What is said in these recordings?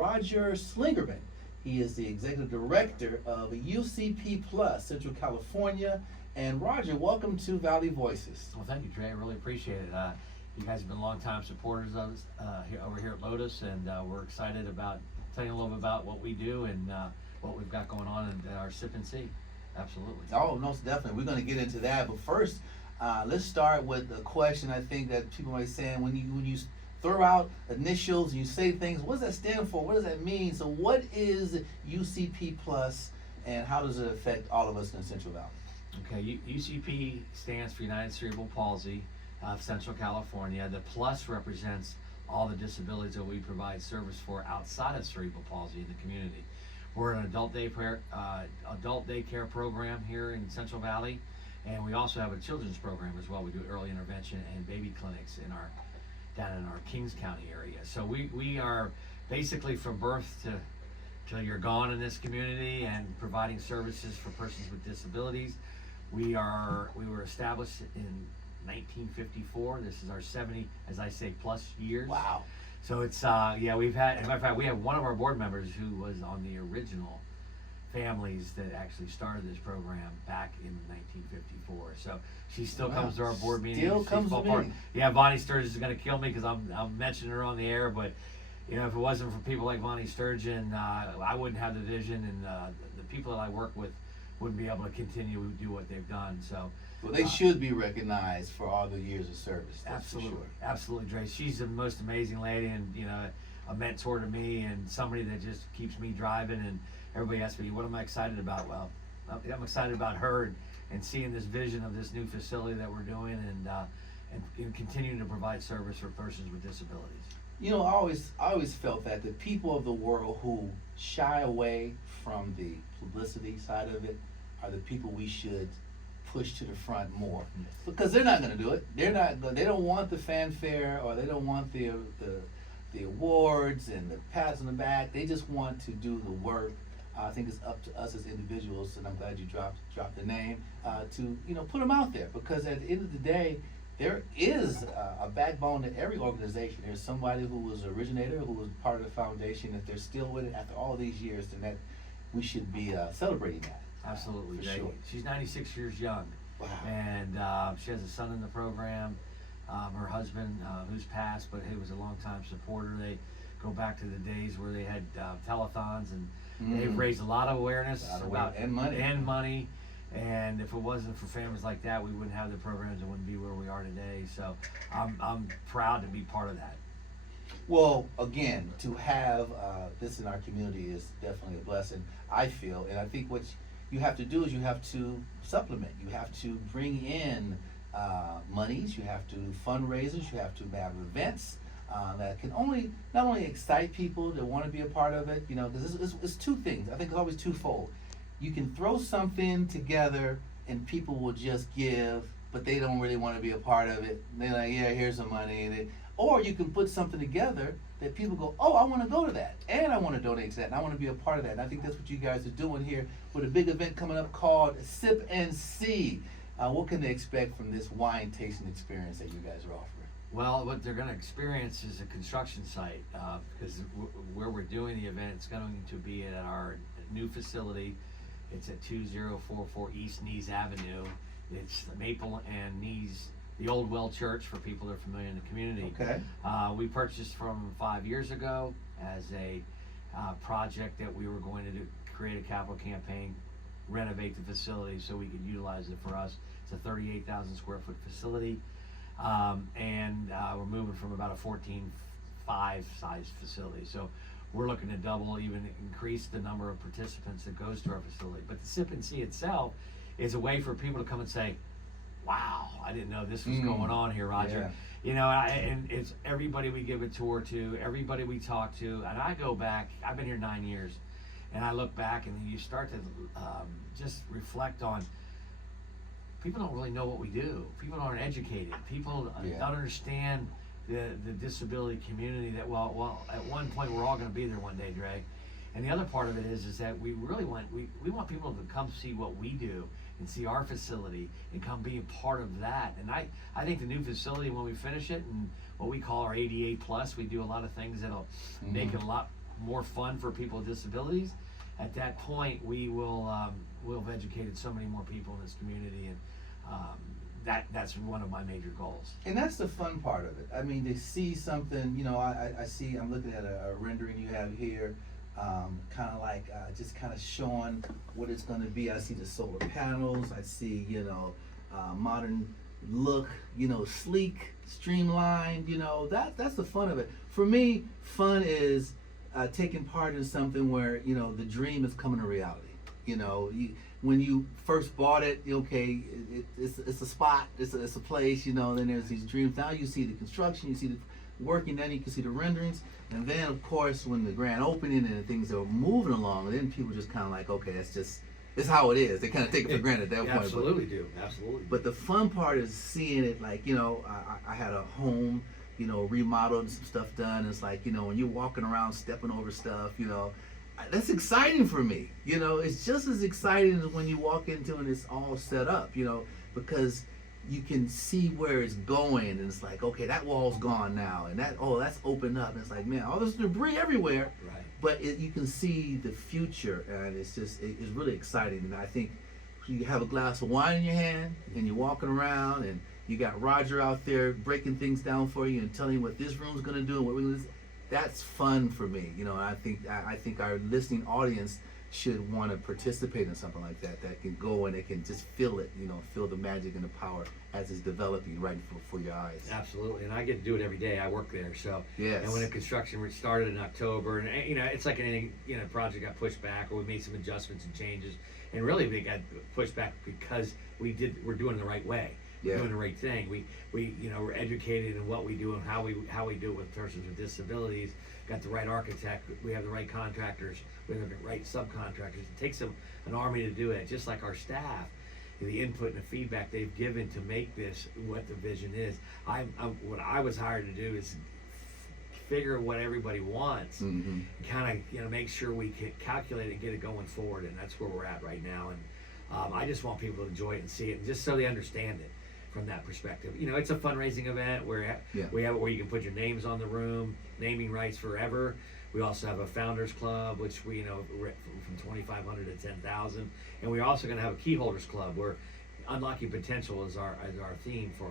Roger Slingerman. He is the executive director of UCP Plus Central California. And Roger, welcome to Valley Voices. Well, thank you, Trey. I really appreciate it. You guys have been longtime supporters of us over here at Lotus, and we're excited about telling you a little bit about what we do and what we've got going on in our Sip and See. Absolutely. Oh, most definitely. We're going to get into that. But first, let's start with a question I think that people might be saying when you throw out initials and you say things, what does that stand for? What does that mean? So what is UCP Plus, and how does it affect all of us in Central Valley? Okay, UCP stands for United Cerebral Palsy of Central California. The plus represents all the disabilities that we provide service for outside of cerebral palsy in the community. We're an adult daycare program here in Central Valley, and we also have a children's program as well. We do early intervention and baby clinics down in our Kings County area. So we are basically from birth till you're gone in this community and providing services for persons with disabilities. We were established in 1954. This is our 70, as I say, plus years. Wow. So it's we've had, as a matter of fact, we have one of our board members who was on the original families that actually started this program back in 1954. So she still comes to our board meetings. Still comes to me. Yeah, Bonnie Sturgeon is going to kill me because I'm mentioning her on the air, but you know, if it wasn't for people like Bonnie Sturgeon, I wouldn't have the vision, and the people that I work with wouldn't be able to continue to do what they've done. So, well, they should be recognized for all the years of service. Absolutely, sure. Absolutely, Dre. She's the most amazing lady, and you know, a mentor to me, and somebody that just keeps me driving. And everybody asks me, "What am I excited about?" Well, I'm excited about her and seeing this vision of this new facility that we're doing, and continuing to provide service for persons with disabilities. You know, I always felt that the people of the world who shy away from the publicity side of it are the people we should push to the front more, because they're not going to do it. They don't want the fanfare, or they don't want the awards and the pats on the back. They just want to do the work. I think it's up to us as individuals, and I'm glad you dropped the name to put them out there, because at the end of the day, there is a backbone to every organization. There's somebody who was an originator, who was part of the foundation. If they're still with it after all these years, then that we should be celebrating that. Absolutely, for sure. She's 96 years young. Wow. And she has a son in the program. Her husband, who's passed, but he was a longtime supporter. They go back to the days where they had telethons, and they've raised a lot of awareness about and money. And if it wasn't for families like that, we wouldn't have the programs and wouldn't be where we are today. So I'm proud to be part of that. Well, again, to have this in our community is definitely a blessing, I feel. And I think what you have to do is you have to supplement. You have to bring in monies. You have to fundraisers. You have to have events that can not only excite people that want to be a part of it, because it's two things. I think it's always twofold. You can throw something together and people will just give, but they don't really want to be a part of it. They're like, yeah, here's some money. Or you can put something together that people go, oh, I want to go to that, and I want to donate to that, and I want to be a part of that. And I think that's what you guys are doing here with a big event coming up called Sip and See. What can they expect from this wine tasting experience that you guys are offering? Well, what they're going to experience is a construction site, because where we're doing the event, it's going to be at our new facility. It's at 2044 East Nees Avenue. It's Maple and Nees, the old Well Church for people that are familiar in the community. Okay. We purchased from 5 years ago as a project that we were going to create a capital campaign, renovate the facility so we could utilize it for us. It's a 38,000 square foot facility, and we're moving from about a 14.5 size facility. So we're looking to double, even increase the number of participants that goes to our facility. But the Sip and See itself is a way for people to come and say, wow, I didn't know this was going on here, Roger. Yeah. And it's everybody we give a tour to, everybody we talk to. And I go back, I've been here 9 years, and I look back and you start to just reflect on, people don't really know what we do. People aren't educated. People don't understand the disability community that, well, at one point we're all going to be there one day, Dre. And the other part of it is that we really want people to come see what we do and see our facility and come be a part of that. And I think the new facility, when we finish it, and what we call our ADA plus, we do a lot of things that'll make it a lot more fun for people with disabilities, at that point we'll have educated so many more people in this community, and that's one of my major goals. And that's the fun part of it. I mean, to see something, you know, I see, I'm looking at a rendering you have here, kind of like just kind of showing what it's going to be. I see the solar panels. I see, you know, modern look, you know, sleek, streamlined. You know, that's the fun of it. For me, fun is taking part in something where, you know, the dream is coming to reality. You know, when you first bought it, okay, it's a spot, it's a place, you know. Then there's these dreams. Now you see the construction, you see the working, then you can see the renderings, and then of course when the grand opening and things are moving along, then people just kind of like, okay, it's how it is. They kind of take it for granted at that point. Absolutely do, absolutely. But the fun part is seeing it, like, you know, I had a home, you know, remodeled and some stuff done. It's like, you know, when you're walking around stepping over stuff, you know, that's exciting for me. You know, it's just as exciting as when you walk into and it's all set up, you know, because you can see where it's going, and it's like, okay, that wall's gone now, and that's opened up, and it's like, man, all this debris everywhere. Right. But you can see the future, and it's really exciting. And I think you have a glass of wine in your hand, and you're walking around, and you got Roger out there breaking things down for you and telling you what this room's gonna do and what we're gonna do. That's fun for me, you know. And I think our listening audience should want to participate in something like that can go and they can just feel it, you know, feel the magic and the power as it's developing right before your eyes. Absolutely, and I get to do it every day. I work there, so. Yes. And when the construction started in October, and you know, it's like anything, you know, project got pushed back, or we made some adjustments and changes, and really they got pushed back because we're doing it the right way. Yeah. Doing the right thing. We you know, we're educated in what we do and how we do it with persons with disabilities. Got the right architect. We have the right contractors. We have the right subcontractors. It takes an army to do it. Just like our staff, the input and the feedback they've given to make this what the vision is. What I was hired to do is figure what everybody wants, mm-hmm. and kind of, you know, make sure we can calculate and get it going forward. And that's where we're at right now. And I just want people to enjoy it and see it, and just so they understand it from that perspective. You know, it's a fundraising event where we have it where you can put your names on the room, naming rights forever. We also have a founders club, which we, you know, from 2,500 to 10,000, and we're also going to have a key holders club where unlocking potential is our theme for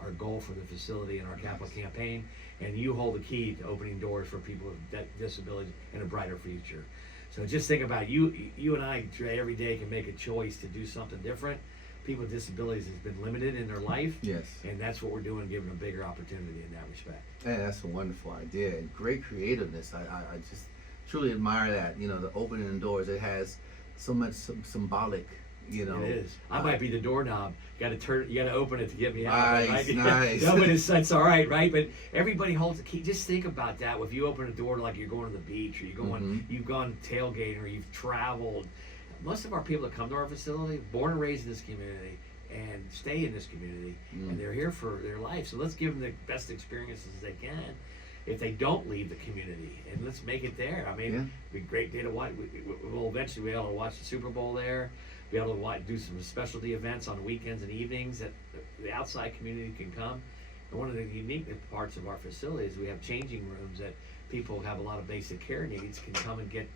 our goal for the facility and our capital campaign. And you hold the key to opening doors for people with disabilities and a brighter future. So just think about it. You and I every day can make a choice to do something different. People with disabilities has been limited in their life. Yes. And that's what we're doing, giving them a bigger opportunity in that respect. Yeah, that's a wonderful idea and great creativeness. I just truly admire that. You know, the opening doors, it has so much symbolic, you know. It is. I might be the doorknob. You gotta open it to get me out. Nice, right? nice. No, but it's all right, right? But everybody holds the key. Just think about that. If you open a door like you're going to the beach, or you've gone tailgating, or you've traveled. Most of our people that come to our facility, born and raised in this community, and stay in this community, and they're here for their life. So let's give them the best experiences they can if they don't leave the community, and let's make it there. I mean, it'd be a great day to watch. We'll eventually be able to watch the Super Bowl there, be able to do some specialty events on weekends and evenings that the outside community can come. And one of the unique parts of our facility is we have changing rooms that people who have a lot of basic care needs can come and get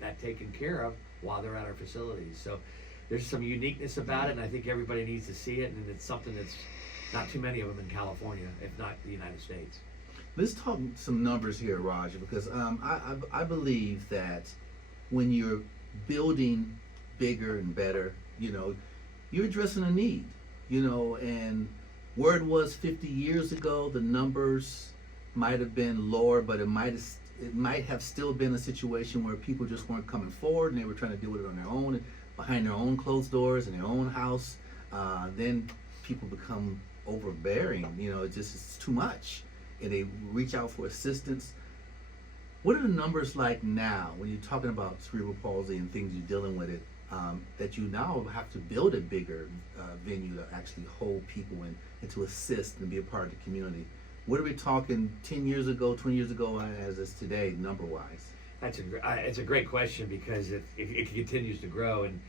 that taken care of while they're at our facilities. So there's some uniqueness about it, and I think everybody needs to see it, and it's something that's not too many of them in California, if not the United States. Let's talk some numbers here, Roger, because I believe that when you're building bigger and better, you know, you're addressing a need, you know, and where it was 50 years ago, the numbers might have been lower, but it might have still been a situation where people just weren't coming forward and they were trying to deal with it on their own, behind their own closed doors in their own house. Then people become overbearing, you know, it's too much, and they reach out for assistance. What are the numbers like now when you're talking about cerebral palsy and things you're dealing with it, that you now have to build a bigger venue to actually hold people and to assist and be a part of the community? What are we talking 10 years ago, 20 years ago as is today, number-wise? It's a great question, because it continues to grow, and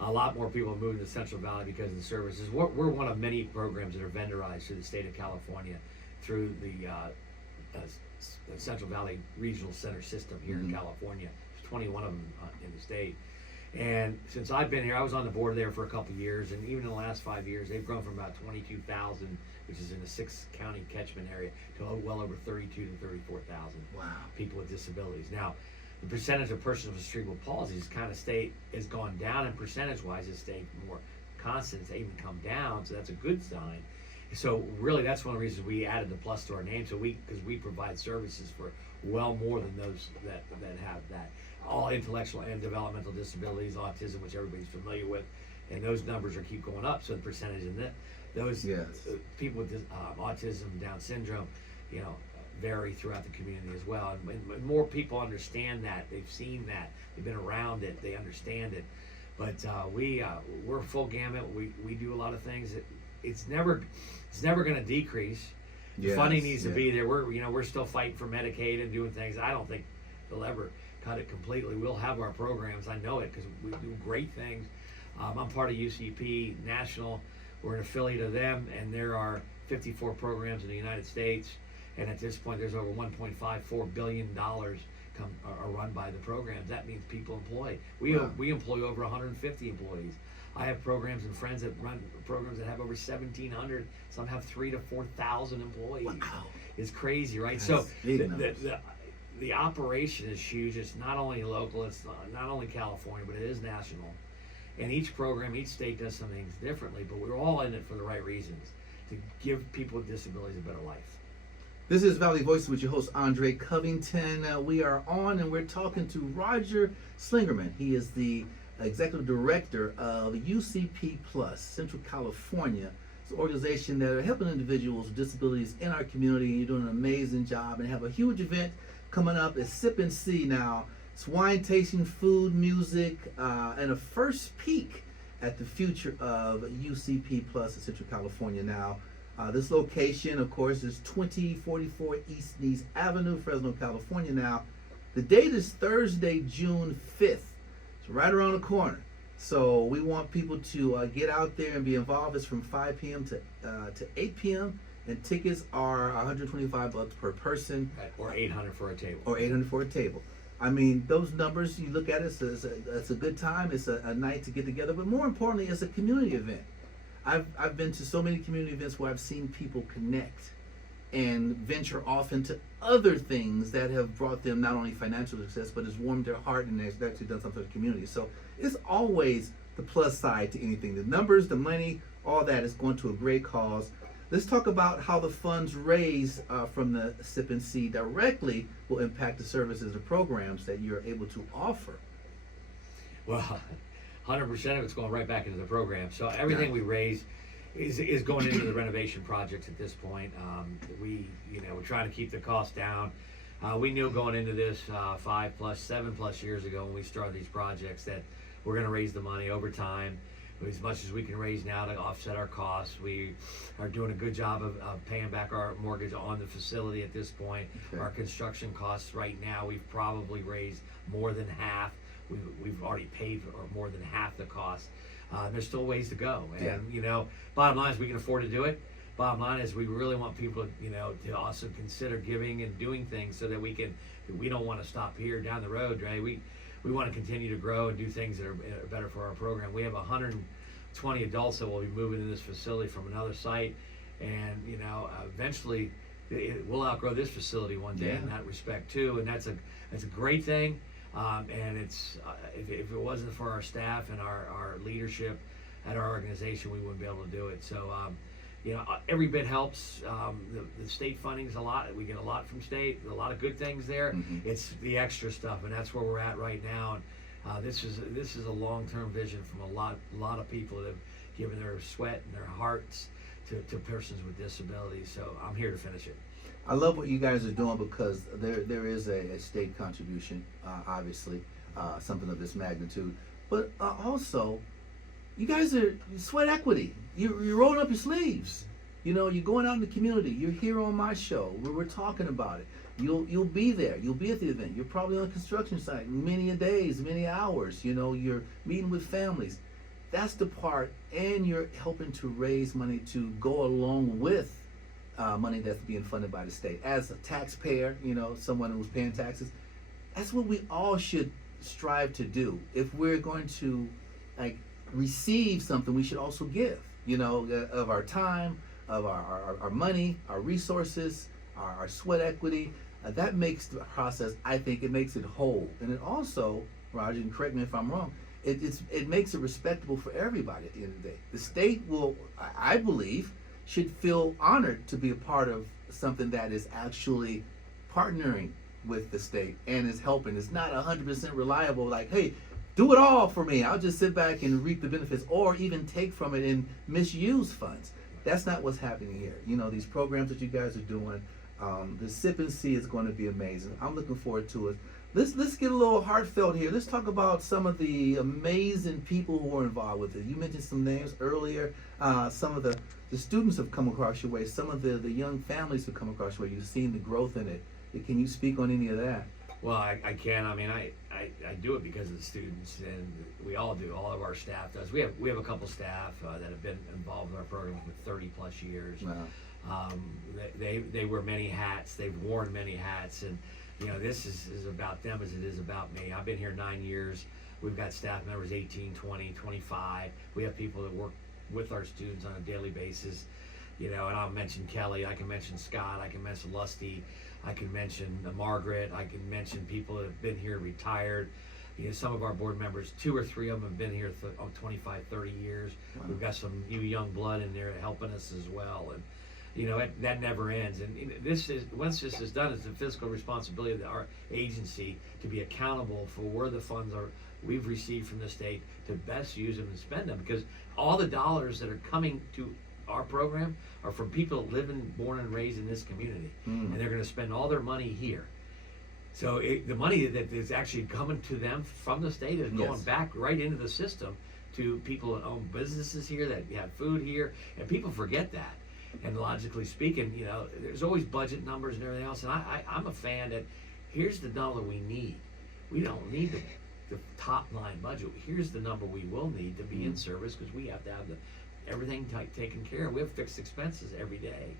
a lot more people are moving to Central Valley because of the services. We're one of many programs that are vendorized through the state of California through the Central Valley Regional Center system here in California. There's 21 of them in the state. And since I've been here, I was on the board there for a couple of years, and even in the last 5 years, they've grown from about 22,000, which is in the 6-county catchment area, to well over 32 to 34,000 people with disabilities. Now, the percentage of persons with cerebral palsy has gone down, and percentage-wise, it's stayed more constant. It's even come down, so that's a good sign. So really, that's one of the reasons we added the plus to our name. So because we provide services for well more than those that have that. All intellectual and developmental disabilities, autism, which everybody's familiar with, and those numbers keep going up. So the percentage in those people with autism, Down syndrome, vary throughout the community as well. And more people understand that. They've seen that. They've been around it. They understand it. But we're full gamut. We do a lot of things. It's never going to decrease. The funding needs to be there. We're still fighting for Medicaid and doing things. I don't think they'll ever cut it completely. We'll have our programs. I know it because we do great things. I'm part of UCP National. We're an affiliate of them, and there are 54 programs in the United States. And at this point, there's over $1.54 billion are run by the programs. That means people employed. We employ over 150 employees. I have programs and friends that run programs that have over 1,700. Some have 3,000 to 4,000 employees. Wow. It's crazy, right? That's so the operation is huge. It's not only local, it's not only California, but it is national. And each program, each state does some things differently, but we're all in it for the right reasons, to give people with disabilities a better life. This is Valley Voices with your host, Andre Covington. We are on and we're talking to Roger Slingerman. He is the Executive Director of UCP Plus, Central California. It's an organization that are helping individuals with disabilities in our community. You're doing an amazing job and have a huge event coming up. It's Sip and See now. It's wine tasting, food, music, and a first peek at the future of UCP Plus in Central California now. This location, of course, is 2044 East Nees Avenue, Fresno, California now. The date is Thursday, June 5th. It's right around the corner. So we want people to get out there and be involved. It's from 5 p.m. to 8 p.m. And tickets are $125 per person. Or $800 for a table. Or $800 for a table. I mean, those numbers, you look at it, it's a good time. It's a night to get together. But more importantly, it's a community event. I've been to so many community events where I've seen people connect and venture off into other things that have brought them not only financial success, but has warmed their heart and they've actually done something for the community. So it's always the plus side to anything. The numbers, the money, all that is going to a great cause. Let's talk about how the funds raised from the Sip and See directly will impact the services or programs that you're able to offer. Well, 100% of it's going right back into the program. So everything we raise is going into the renovation projects at this point. We're trying to keep the cost down. We knew going into this 7+ years ago when we started these projects that we're going to raise the money over time, as much as we can raise now to offset our costs. We are doing a good job of paying back our mortgage on the facility at this point. Okay. Our construction costs right now, we've probably raised more than half. We've already paid for more than half the cost. There's still ways to go. And, bottom line is we can afford to do it. Bottom line is we really want people, to also consider giving and doing things so that we don't want to stop here down the road, right? We want to continue to grow and do things that are better for our program. We have 120 adults that will be moving to this facility from another site. And, eventually we'll outgrow this facility one day in that respect too. And that's a great thing. And it's if it wasn't for our staff and our leadership at our organization, we wouldn't be able to do it. So, every bit helps. The state funding is a lot. We get a lot from state. A lot of good things there. Mm-hmm. It's the extra stuff, and that's where we're at right now. And this is a long-term vision from a lot of people that have given their sweat and their hearts to persons with disabilities. So I'm here to finish it. I love what you guys are doing because there is a state contribution, obviously, something of this magnitude. But also, you guys are sweat equity. You're rolling up your sleeves. You're going out in the community. You're here on my show. We're talking about it. You'll be there. You'll be at the event. You're probably on a construction site many days, many hours. You're meeting with families. That's the part, and you're helping to raise money to go along with money that's being funded by the state. As a taxpayer, someone who's paying taxes, that's what we all should strive to do. If we're going to like receive something, we should also give, of our time, of our money, our resources, our sweat equity. That makes the process, I think, it makes it whole. And it also, Roger, and correct me if I'm wrong, it makes it respectable for everybody at the end of the day. The state will, I believe, should feel honored to be a part of something that is actually partnering with the state and is helping. It's not 100% reliable, like, hey, do it all for me. I'll just sit back and reap the benefits, or even take from it and misuse funds. That's not what's happening here. These programs that you guys are doing, the Sip and See is going to be amazing. I'm looking forward to it. Let's get a little heartfelt here. Let's talk about some of the amazing people who are involved with it. You mentioned some names earlier. Some of the students have come across your way. Some of the young families have come across your way. You've seen the growth in it. Can you speak on any of that? Well, I can. I mean, I do it because of the students, and we all do. All of our staff does. We have a couple staff that have been involved in our program for 30 plus years. Wow. They wear many hats. They've worn many hats, and this is about them as it is about me. I've been here 9 years. We've got staff members 18, 20, 25. We have people that work with our students on a daily basis. And I'll mention Kelly. I can mention Scott. I can mention Lusty. I can mention Margaret. I can mention people that have been here retired. Some of our board members, 2 or 3 of them have been here 25, 30 years. Wow. We've got some new young blood in there helping us as well. And that never ends. And once this is done, it's the fiscal responsibility of our agency to be accountable for where the funds are we've received from the state, to best use them and spend them, because all the dollars that are coming to our program are from people living, born and raised in this community, and they're going to spend all their money here. So the money that is actually coming to them from the state is going back right into the system to people that own businesses here, that have food here, and people forget that. And logically speaking, there's always budget numbers and everything else, and I'm a fan that here's the number we need. We don't need the top line budget. Here's the number we will need to be in service, because we have to have everything taken care of. We have fixed expenses every day.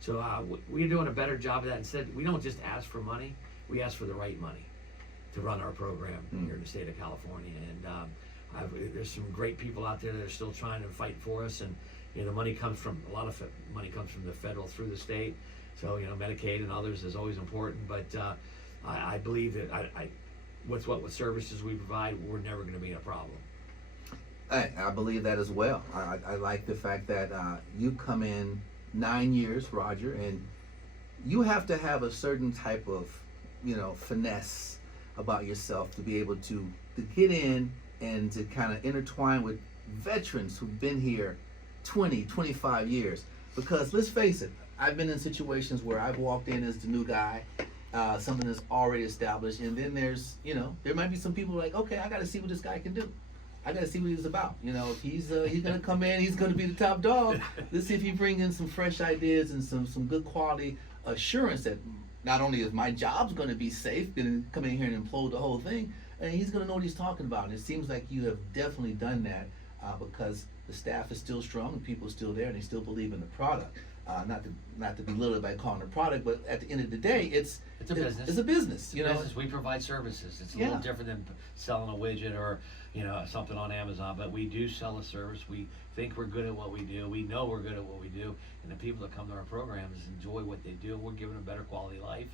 So we're doing a better job of that. Instead, we don't just ask for money, we ask for the right money to run our program here in the state of California. And there's some great people out there that are still trying to fight for us. And the money comes from, a lot of money comes from the federal through the state. So Medicaid and others is always important. But I believe that with what services we provide, we're never going to be in a problem. I believe that as well. I like the fact that you come in 9 years, Roger, and you have to have a certain type of, finesse about yourself to be able to get in and to kind of intertwine with veterans who've been here 20, 25 years. Because let's face it, I've been in situations where I've walked in as the new guy, something that's already established, and then there's, there might be some people like, okay, I got to see what this guy can do. I got to see what he's about. If he's going to come in, he's going to be the top dog. Let's see if he brings in some fresh ideas and some good quality assurance that not only is my job's going to be safe, going to come in here and implode the whole thing, and he's going to know what he's talking about. And it seems like you have definitely done that because the staff is still strong and people are still there and they still believe in the product. Not to belittle it by calling it a product, but at the end of the day, it's a business. It's a business. Business. We provide services. It's a little different than selling a widget or something on Amazon, but we do sell a service. We think we're good at what we do. We know we're good at what we do, and the people that come to our programs enjoy what they do. We're giving them a better quality life,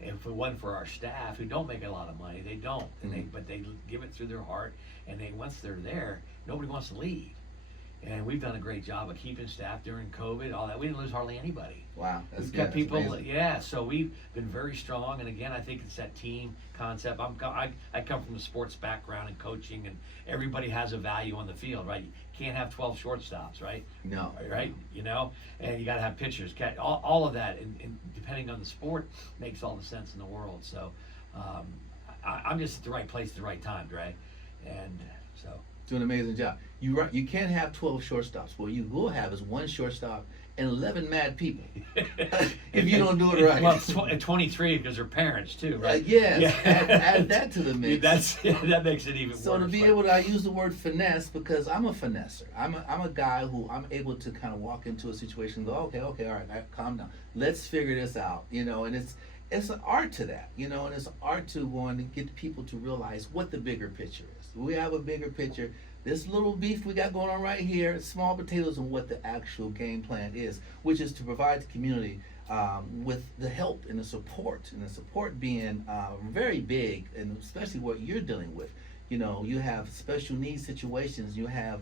and for our staff who don't make a lot of money, they don't, but they give it through their heart, and once they're there, nobody wants to leave. And we've done a great job of keeping staff during COVID, all that. We didn't lose hardly anybody. Wow, that's We've good. kept people, Amazing. So we've been very strong. And again, I think it's that team concept. I come from a sports background and coaching, and everybody has a value on the field, right? You can't have 12 shortstops, right? No. Right? And you got to have pitchers. All of that, and depending on the sport, makes all the sense in the world. So I'm just at the right place at the right time, Dre. And so Do an amazing job. You can't have 12 shortstops. What you will have is one shortstop and 11 mad people. If you don't do it right. Well, 23 because they're parents too, right? Yes. Yeah. Add that to the mix. That makes it even worse. So to be able to, I use the word finesse because I'm a finesser. I'm a guy who I'm able to kind of walk into a situation and go, okay, all right, calm down. Let's figure this out, and it's an art to that, and it's an art to going to get people to realize what the bigger picture is. We have a bigger picture. This little beef we got going on right here, it's small potatoes, and what the actual game plan is, which is to provide the community with the help and the support being very big, and especially what you're dealing with. You have special needs situations, you have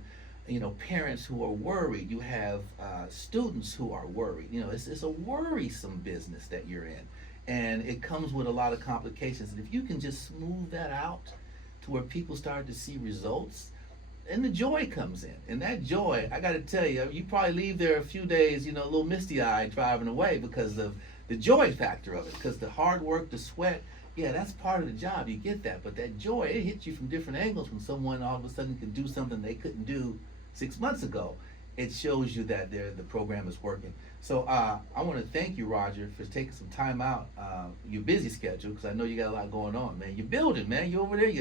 parents who are worried, you have students who are worried. It's a worrisome business that you're in, and it comes with a lot of complications. And if you can just smooth that out to where people start to see results, and the joy comes in. And that joy, I got to tell you, you probably leave there a few days, a little misty-eyed driving away because of the joy factor of it. Because the hard work, the sweat, yeah, that's part of the job. You get that. But that joy, it hits you from different angles when someone all of a sudden can do something they couldn't do 6 months ago. It shows you that the program is working. So I want to thank you, Roger, for taking some time out, your busy schedule, because I know you got a lot going on, man. You're building, man. You're over there.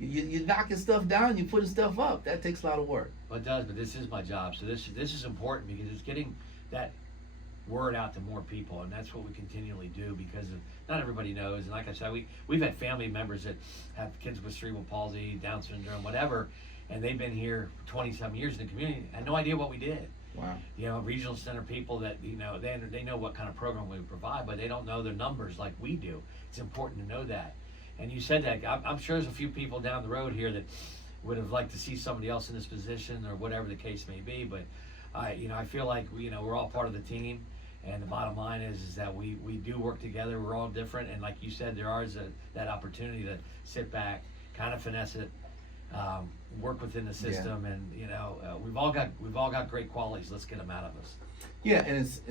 You're knocking stuff down, you're putting stuff up. That takes a lot of work. Well, it does, but this is my job. So this is important because it's getting that word out to more people, and that's what we continually do because not everybody knows. And like I said, we've had family members that have kids with cerebral palsy, Down syndrome, whatever, and they've been here 20-some years in the community, had no idea what we did. Wow. Regional center people that, they know what kind of program we provide, but they don't know their numbers like we do. It's important to know that. And you said that, I'm sure there's a few people down the road here that would have liked to see somebody else in this position or whatever the case may be, but I feel like, we're all part of the team, and the bottom line is that we do work together. We're all different, and like you said, there is that opportunity to sit back, kind of finesse it, work within the system, and we've all got great qualities. Let's get them out of us. Yeah, and it's